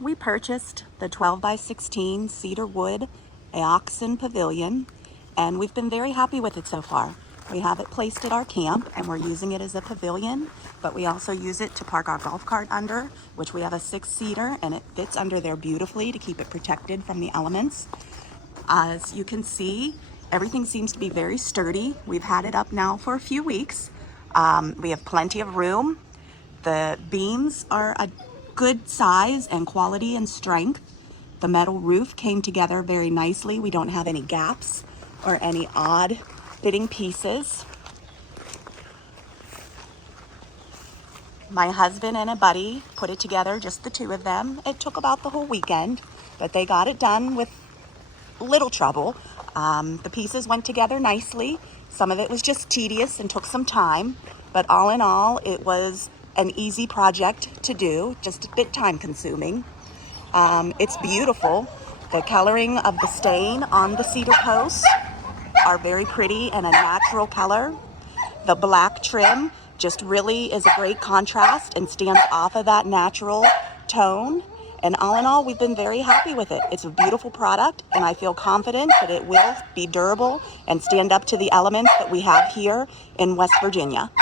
We purchased the 12 by 16 cedar wood Aoxun Pavilion, and we've been very happy with it so far. We have it placed at our camp and we're using it as a pavilion, but we also use it to park our golf cart under, which we have a 6-seater, and it fits under there beautifully to keep it protected from the elements. As you can see, everything seems to be very sturdy. We've had it up now for a few weeks. We have plenty of room. The beams are a good size and quality and strength. The metal roof came together very nicely. We don't have any gaps or any odd fitting pieces. My husband and a buddy put it together, just the two of them. It took about the whole weekend, but they got it done with little trouble. The pieces went together nicely. Some of it was just tedious and took some time, but all in all, it was an easy project to do, just a bit time consuming. It's beautiful. The coloring of the stain on the cedar posts are very pretty and a natural color. The black trim just really is a great contrast and stands off of that natural tone. And all in all, we've been very happy with it. It's a beautiful product, and I feel confident that it will be durable and stand up to the elements that we have here in West Virginia.